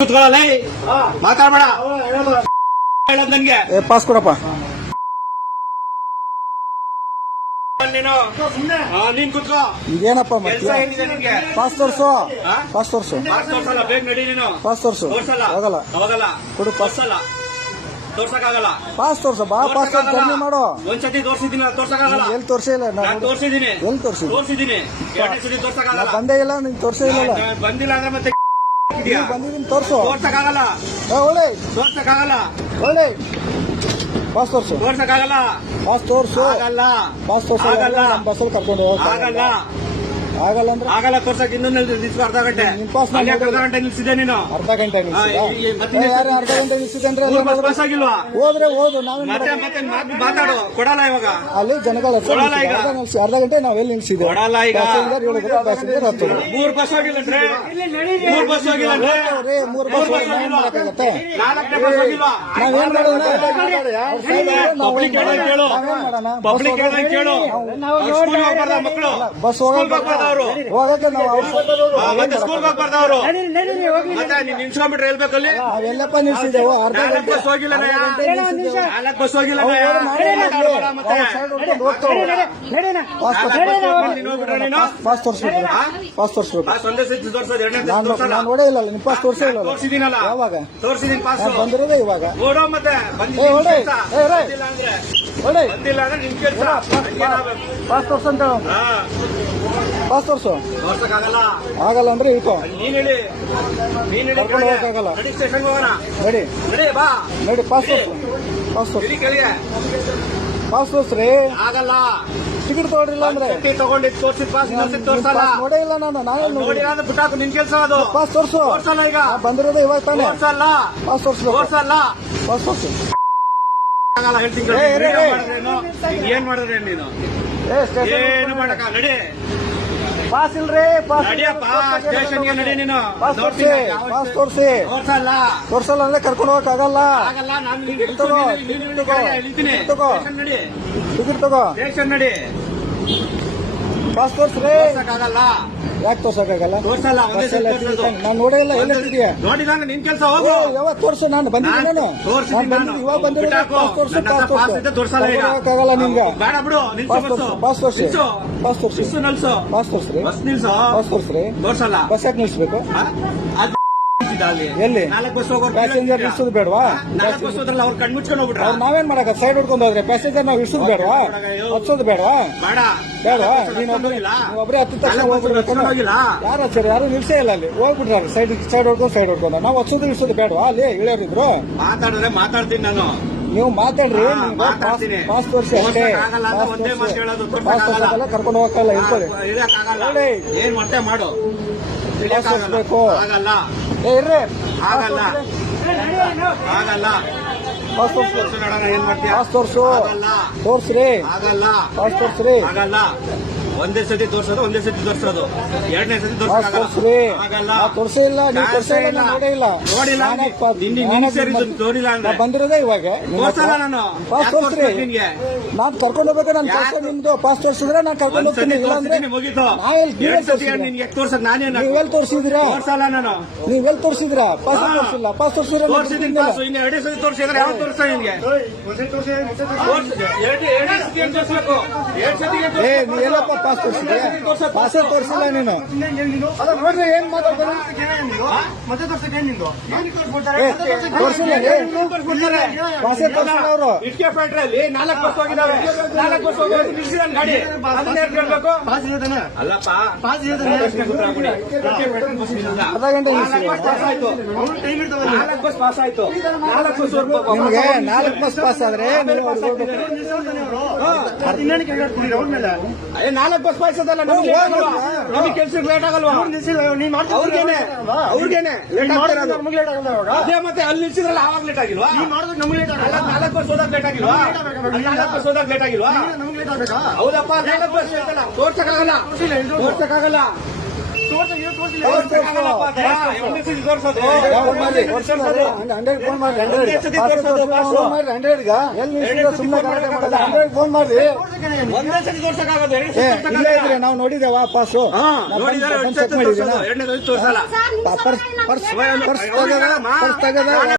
ಕೂತ್ಕೊಳ್ಳಲ್ಲ ಮಾತಾಡ್ಬೇಡ ಹೇಳೋದ್ ನನ್ಗೆ ಪಾಸ್ ಕೊಡಪ್ಪ ನೀನು ನೀನ್ ಕೂತ್ಕೋ ಇದೇನಪ್ಪ ಕೆಲಸ ಏನಿದೆ ನಿನ್ಗೆ ಪಾಸ್ ತೋರ್ಸು ಪಾಸ್ ತೋರ್ಸು ಪಾಸ್ ತೋರ್ಸಲ್ಲ ಬೇಗ ನಡಿ ನೀನು ಪಾಸ್ ತೋರ್ಸು ತೋರ್ಸಲ್ಲ ಹೋಗಲ್ಲ ಹೋಗಲ್ಲ ಕೊಡು ಪಾಸ್ ತೋರ್ಸಲ್ಲ ತೋರ್ಸಕ್ಕಾಗಲ್ಲ ಪಾಸ್ ತೋರ್ಸು ಬಾ ಪಾಸ್ ತೋರ್ಸು ಜರ್ನಿ ಮಾಡು ಒಂದ್ಸತಿ ತೋರ್ಸಿದೀನಿ ತೋರ್ಸಕ್ಕಾಗಲ್ಲ ಎಲ್ಲಿ ತೋರ್ಸೇ ಇಲ್ಲ ನಾನು ತೋರ್ಸಿದೀನಿ ಎಲ್ಲಿ ತೋರ್ಸಿದ್ವಿ ತೋರ್ಸಿದೀನಿ ಎರಡನೇ ಸತಿ ತೋರ್ಸಕ್ಕಾಗಲ್ಲ ಬಂದೇ ಇಲ್ಲ ನೀನ್ ತೋರ್ಸೇ ಇಲ್ಲ ನಾನ್ ಬಂದಿಲ್ಲ ಅಂದ್ರೆ ಮತ್ತೆ ಬಂದಿದ್ದೀನಿ ತೋರ್ಸು ತೋರ್ಸಕ್ಕಾಗಲ್ಲ ಒಳ್ಳೆ ತೋರ್ಸಕ್ಕಾಗಲ್ಲ ಒಳ್ಳೆ ಪಾಸ್ ತೋರ್ಸು ತೋರ್ಸಕ್ಕಾಗಲ್ಲ ಪಾಸ್ ತೋರ್ಸು ಆಗಲ್ಲ ಪಾಸ್ ತೋರ್ಸು ಆಗಲ್ಲ ಬಸ್ಸಲ್ಲಿ ಕರ್ಕೊಂಡು ಆಗಲ್ಲ ಆಗಲ್ಲ ಅಂದ್ರೆ ಆಗಲ್ಲ ತೋರ್ಸಕ್ ಇನ್ನೂ ನಿಲ್ಸ್ಕೊ ಅರ್ಧ ಗಂಟೆ ನಿನ್ ಪಾಸ್ ಅಲ್ಲಿ ಅರ್ಧ ಗಂಟೆ ನಿಲ್ಸಿದೆ ನೀನು ಅರ್ಧ ಗಂಟೆ ಮತ್ತೆ ಯಾರು ಅರ್ಧ ಗಂಟೆ ನಿಲ್ಸಿದ್ರೆ ಪಾಸ್ ಆಗಿಲ್ವಾ ಹೋದ್ರೆ ಹೋದು ನಾವೇನ್ ಮತ್ತೆ ಮತ್ತೆ ಮಾತಾಡು ಕೊಡಲ್ಲ ಇವಾಗ ಅಲ್ಲಿ ಜನಗಳ ಕೊಡಲ್ಲ ಈಗ. ಅರ್ಧ ಗಂಟೆ ನಾವೆಲ್ಲಿ ನಿಲ್ಸಿದ್ದೆ ಕೊಡಲ್ಲ ಈಗ ಪ್ಯಾಸೆಂಜರ್ ಹೇಳಿದ್ರೆ ಪ್ಯಾಸೆಂಜರ್ ಹತ್ತು 3 ಬಸ್ ಹೋಗಿಲ್ಲಂದ್ರೆ 3 ಬಸ್ ಹೋಗಿಲ್ಲಂದ್ರೆ ಮೂರು ಬಸ್ ನಾವೇನ್ ಮಾಡಕ್ಕಾಗತ್ತೆ 4ನೇ ಬಸ್ ಹೋಗಿಲ್ವಾ ನಾವೇನ್ ಮಾಡೋಣ ಪಬ್ಲಿಕ್ ಹೇಳೋದ್ ಕೇಳು ನಾವೇನ್ ಮಾಡೋಣ ಪಬ್ಲಿಕ್ ಹೇಳೋದ್ ಕೇಳು ಸ್ಕೂಲ್ ಹೋಗ್ಬಾರ್ದ ಮಕ್ಕಳು ಬಸ್ ಸ್ಕೂಲ್ ಹೋಗ್ಬಾರ್ದವ್ರು ಹೋಗಕ್ಕೆ ನಾವು ಮತ್ತೆ ಸ್ಕೂಲ್ ಹೋಗ್ಬಾರ್ದವ್ರು ಮತ್ತೆ ನೀನ್ ನಿಲ್ಸ್ಕೊಂಡ್ಬಿಟ್ರೆ ಹೇಳ್ಬೇಕಲ್ಲಿ ನಾವೆಲ್ಲಪ್ಪ ನಿಲ್ಸಿದ್ದೆವು ಅರ್ಧ 4 ಗಂಟೆ ಬಸ್ ಹೋಗಿಲ್ಲ 4 ಬಸ್ ಹೋಗಿಲ್ಲ ಪಾಸ್ ತೋರಿಸ್ಬೇಕು ಪಾಸ್ ತೋರಿಸ್ಬೇಕು ಒಂದೇ ಸತಿ ತೋರ್ಸೋದು ಎರಡನೇ ನಾನು ನೋಡೇ ಇಲ್ಲ ನಿಮ್ ಪಾಸ್ ತೋರಿಸೇ ಇಲ್ಲ ತೋರ್ಸಿದೀನಲ್ಲ ಯಾವಾಗ ತೋರ್ಸಿದೀನಿ ಪಾಸ್ ಬಂದಿರೋದೇ ಇವಾಗ ನೋಡೋ ಮತ್ತೆ ಒಳ್ಳೆ ಒಳ್ಳೆ ಬಂದಿಲ್ಲ ಅಂದ್ರೆ ನಿನ್ ಕೆಲಸ ಪಾಸ್ ತೋರ್ಸಂತ ಪಾಸ್ ತೋರ್ಸು ತೋರ್ಸಕ್ಕಾಗಲ್ಲ ಆಗಲ್ಲ ಅಂದ್ರೆ ಇಳ್ಕೊ ನೀನ್ ಹೇಳಿ ಕರ್ಕೊಂಡು ಹೋಗಕ್ಕಾಗಲ್ಲ ನಡಿ ಸ್ಟೇಷನ್ ಹೋಗೋಣ ನಡಿ ನಡಿ ಬಾ ನಡಿ ಪಾಸ್ ತೋರ್ಸು ಪಾಸ್ ತೋರ್ಸು ಇರಿ ಕೆಳಗೆ ಪಾಸ್ ತೋರ್ಸ್ರಿ ಆಗಲ್ಲ ಟಿಕೆಟ್ ತಗೊಳ್ಳಿಲ್ಲ ಅಂದ್ರೆ ಚಟ್ಟಿ ತಗೊಂಡಿದ್ ತೋರ್ಸಿದ್ ಪಾಸ್ ಇನ್ನೊಂದ್ಸತಿ ತೋರ್ಸಲ್ಲ ನೋಡೇ ಇಲ್ಲ ನಾನು ನಾಳೆ ನೋಡಿಲ್ಲ ಅಂದ್ರೆ ಬಿಟ್ಟಾಕು ನಿನ್ ಕೆಲಸ ಅದು ಪಾಸ್ ತೋರ್ಸು ತೋರ್ಸಲ್ಲ ಈಗ ಬಂದಿರೋದೇ ಇವಾಗ ತಾನೆ ತೋರ್ಸಲ್ಲ ಪಾಸ್ ತೋರ್ಸ್ಬೇಕು ತೋರ್ಸಲ್ಲ ಪಾಸ್ ತೋರ್ಸು ಆಗಲ್ಲ ಹೇಳ್ತೀನಿ ಏ, ಇರಿ, ಇರಿ. ಏನ್ ಮಾಡಿದ್ರೆ ನೀನು ಏ ಸ್ಟೇಷನ್ ಏನು ಮಾಡಕ ನಡಿ ಪಾಸ್ ಇಲ್ರಿ ಪಾಸ್ ನಡಿಯಪ್ಪ ಸ್ಟೇಷನ್ಗೆ ನಡಿ ನೀನು ಪಾಸ್ ತೋರ್ಸಿ ಪಾಸ್ ತೋರ್ಸಿ ತೋರ್ಸಲ್ಲ ತೋರ್ಸಲ್ಲ ಅಂದ್ರೆ ಕರ್ಕೊಂಡು ಹೋಗಕ್ಕಾಗಲ್ಲ ಆಗಲ್ಲ ನಾನು ಟಿಕೆಟ್ ತಗೋ ಇಳಿತೀನಿ ಟಿಕೆಟ್ ತಗೋ ಸ್ಟೇಷನ್ ನಡಿ ಟಿಕೆಟ್ ತಗೋ ಸ್ಟೇಷನ್ ನಡಿ ಪಾಸ್ ತೋರ್ಸ್ರಿ ತೋರ್ಸಕ್ಕಾಗಲ್ಲ ಯಾಕೆ ತೋರ್ಸಕ್ಕಾಗಲ್ಲ ತೋರ್ಸಲ್ಲ ಒಂದೇ ಸತಿ ತೋರ್ಸೋದು ನಾನು ನೋಡೇ ಇಲ್ಲ ಎಲ್ಲಿಟ್ಟಿದ್ಯಾ ನೋಡಿಲ್ಲ ಅಂದ್ರೆ ನಿನ್ ಕೆಲಸ ಹೋಗು ಯಾವಾಗ ತೋರ್ಸು ನಾನು ಬಂದಿದ್ದೀನಿ ನಾನು ತೋರ್ಸಿದ್ದೀನಿ ನಾನು. ಇವಾಗ ಬಂದಿರೋ ಬಿಟ್ಟಾಕು. ಪಾಸ್ ತೋರ್ಸು ನನ್ನ ಪಾಸ್ ಹತ್ರ ಪಾಸ್ ಇದೆ, ತೋರ್ಸು ತೋರ್ಸಲ್ಲ ಈಗ. ಹೋಗಕ್ಕಾಗಲ್ಲ ನಿಮ್ಗೆ ಬೇಡ ಬಿಡು ನಿಲ್ಸು ಪಾಸ್ ತೋರ್ಸು ಪಾಸ್ ತೋರ್ಸಿ ನಿಲ್ಸು ಪಾಸ್ ತೋರ್ಸಿ ನಿಲ್ಸು ನಿಲ್ಸು ಪಾಸ್ ತೋರ್ಸ್ರಿ ಬಸ್ ನಿಲ್ಸು ಪಾಸ್ ತೋರ್ಸ್ರಿ ತೋರ್ಸಲ್ಲ ಬಸ್ ಯಾಕೆ ನಿಲ್ಸ್ಬೇಕು ಅದು ಅಲ್ಲಿ ಎಲ್ಲಿ 4 ಬಸ್ ಹೋಗೋ ಪ್ಯಾಸೆಂಜರ್ ಇಳಿಸೋದು ಬೇಡವಾ 4 ಬಸ್ ಹೋದ್ರಲ್ಲ ಅವ್ರು ಕಣ್ಮುಚ್ಕೊಂಡು ಹೋಗ್ಬಿಟ್ರ ಅವ್ರು ನಾವೇನ್ ಮಾಡಕ ಸೈಡ್ ಹೊಡ್ಕೊಂಡು ಹೋದ್ರೆ ಪ್ಯಾಸೆಂಜರ್ ನಾವು ಇಳಿಸೋದು ಬೇಡವಾ ಹಚ್ಚೋದು ಬೇಡವಾ ಬೇಡ ಬೇಡವಾ ಒಬ್ಬರೇ ಹತ್ತಿದ ತಕ್ಷಣ ಹೋಗ್ಬಿಡ್ಬೇಕು ಹೋಗಿಲ್ಲ ಯಾರು ಹಚ್ಚಾರ ಯಾರು ನಿಲ್ಸೇ ಇಲ್ಲ ಅಲ್ಲಿ ಹೋಗ್ಬಿಟ್ರಾರ ಸೈಡ್ ಹೊಡ್ಕೊಂಡು ನಾವು ಹಚ್ಚೋದು ಇಳಿಸೋದು ಬೇಡವಾ ಅಲ್ಲಿ ಇಳಿಯೋರಿದ್ರು ಮಾತಾಡಿದ್ರೆ ಮಾತಾಡ್ತೀನಿ ನಾನು ನೀವು ಮಾತಾಡ್ರಿ ಮಾತಾಡ್ತೀನಿ. ಪಾಸ್ ತೋರಿಸಿ ಅಷ್ಟೇ ತೋರ್ಸಕ್ಕಾಗಲ್ಲ ಅಂತ ಒಂದೇ ಮಾತು ಹೇಳೋದು, ಪಾಸ್ ತೋರ್ಸಕ್ಕಾಗಲ್ಲ ಕರ್ಕೊಂಡು ಹೋಗಕ್ಕಲ್ಲ ಇಳ್ಕೊಳ್ಳಿ ಇಳಿಯಕ್ಕಾಗಲ್ಲ ನೋಡಿ. ಏನ್ ಮೊಟ್ಟೆ ಮಾಡು ಪಾಸ್ ತೋರಿಸ್ಬೇಕು ಆಗಲ್ಲ ಏ ಇರ್ರಿ ಆಗಲ್ಲ ಆಗಲ್ಲ ಪಾಸ್ ತೋರ್ಸು ತೋರ್ಸು ನೋಡೋಣ ಏನ್ ಮಾಡ್ತೀಯ ಪಾಸ್ ತೋರ್ಸು ಆಗಲ್ಲ ತೋರ್ಸ್ರಿ ಆಗಲ್ಲ ಪಾಸ್ ತೋರ್ಸ್ರಿ ಆಗಲ್ಲ ಒಂದೇ ಸತಿ ತೋರ್ಸೋದು ಒಂದೇ ಸತಿ ತೋರ್ಸೋದು ಎರಡನೇ ಸತಿ ಪಾಸ್ ತೋರ್ಸ್ರಿ ಆಗಲ್ಲ ನಾ ತೋರ್ಸೇ ಇಲ್ಲ ನೀವು ತೋರ್ಸೇ ಇಲ್ಲ ನಾನು ನೋಡೇ ಇಲ್ಲ ನೋಡಿಲ್ಲ ನೋಡಿಲ್ಲ ಅಂದ್ರೆ ನಾ ಬಂದಿರೋದೇ ಇವಾಗ ತೋರ್ಸಲ್ಲ ನಾನು ಪಾಸ್ ಯಾಕ್ ತೋರ್ಸ್ರಿ ತೋರ್ಸ್ಬೇಕು ನಿನ್ಗೆ ನಾನ್ ಕರ್ಕೊಂಡು ಹೋಗ್ಬೇಕು ನಾನು ಕೆಲಸ ನಿಮ್ದು ಪಾಸ್ ತೋರ್ಸಿದ್ರೆ ನಾನು ಕರ್ಕೊಂಡು ಒಂದ್ಸತಿ ಹೋಗ್ತೀನಿ ಇಲ್ಲ ಅಂದ್ರೆ ತೋರ್ಸಿದೀನಿ ಮುಗೀತು ನಾವೆಲ್ಲಿ ಎರಡ್ ಸತಿ ತೋರ್ಸಿದ್ರಾ? ನಿನ್ಗೆ ತೋರ್ಸಕ್ ನಾನೇನು ನೀವೆಲ್ಲಿ ತೋರ್ಸಿದಿರಾ ತೋರ್ಸಲ್ಲ ನಾನು ನೀವೆಲ್ಲಿ ತೋರ್ಸಿದ್ರಾ ಪಾಸ್ ತೋರ್ಸಿಲ್ಲ ಪಾಸ್ ತೋರ್ಸಿದ್ರೆ ತೋರ್ಸಿದೀನಿ ಪಾಸು ಇನ್ನು ಎರಡೇ ಸತಿ ತೋರ್ಸಿದ್ರೆ ಯಾವ ತೋರ್ಸ ನಿನ್ಗೆ ಎರಡೇ ಸತಿ ಏನ್ ತೋರ್ಸ್ಬೇಕು ಎರಡ್ ಸತಿಗೆ ಏ ನೀ ಎಲ್ಲಪ್ಪ ಪಾಸ್ ತೋರ್ಸಿದ್ಯಾ ಪಾಸೇ ತೋರ್ಸಿಲ್ಲ ನೀನು ನೋಡ್ರಿ ಏನ್ ಮಾತಾಡ್ತಾರೆ ತೋರ್ಸಿಲ್ಲ ಪಾಸೇ ತೋರ್ಸಿಲ್ಲ ಅವರು ಇಟ್ಕೆ ಫ್ಯಾಕ್ಟ್ರಿ ಅಲ್ಲಿ 4 ಬಸ್ ಹೋಗಿದಾವೆ 4 ಬಸ್ ಹೋಗಿ ನಿಲ್ಸಿದಾನೆ ಗಾಡಿ ಅದನ್ನ ಏನ್ ಕೇಳ್ಬೇಕು ಅಲ್ಲಪ್ಪ ಅರ್ಧ ಗಂಟೆ ನಿಲ್ಸಿದೆ. ಪಾಸ್ ಆಯ್ತು 4 ಬಸ್ ಪಾಸ್ ಆಯ್ತು 4 ಬಸ್ ನಿಮ್ಗೆ 4 ಬಸ್ ಪಾಸ್ ಆದ್ರೆ ನೀವು ಅವ್ರಿಗೆ ಹೋಗ್ಬೇಕು. 4 ಬಸ್ ಪಾಸ್ ಅದಲ್ಲ ನಮಗೆ ಕೆಲ್ಸಕ್ಕೆ ಲೇಟ್ ಆಗಲ್ವಾ ಅವ್ರಿಗೇನೆ ಲೇಟ್ ಆಗ್ತಿರೋದು. ಅದೇ ಮತ್ತೆ ಅಲ್ಲಿ ನಿಲ್ಸಿದ್ರಲ್ಲ ಆವಾಗ ಲೇಟ್ ಆಗಿಲ್ವಾ 4 ಬಸ್ ಹೋದಾಗ ಲೇಟ್ ಆಗಿಲ್ವಾ 4 ಬಸ್ ಹೋದಾಗ ಲೇಟ್ ಆಗಿಲ್ವಾ ಹೌದಪ್ಪ 4 ಬಸ್ ತೋರ್ಸಕ್ಕಾಗಲ್ಲ ಹಂಡ್ರೆಡ್ ಫೋನ್ ಮಾಡ್ರಿ 100 ಎಲ್ಲಿ ಸುಮ್ಮನೆ ಗಲಾಟೆ ಮಾಡೋದು 100 ಫೋನ್ ಮಾಡ್ರಿ ಒಂದೇ ಸತಿ ತೋರ್ಸಕ್ಕಾಗೋದು ಇಲ್ಲೇ ಇದ್ರೆ ನಾವು ನೋಡಿದೇವಾ ಪಾಸು ನೋಡಿದಾರೆ ಚೆಕ್ ಮಾಡಿದ್ದೀನಾ ಎರಡನೇ ತೋರಿಸಲ್ಲ ಪರ್ಸ್ ತೆಗದ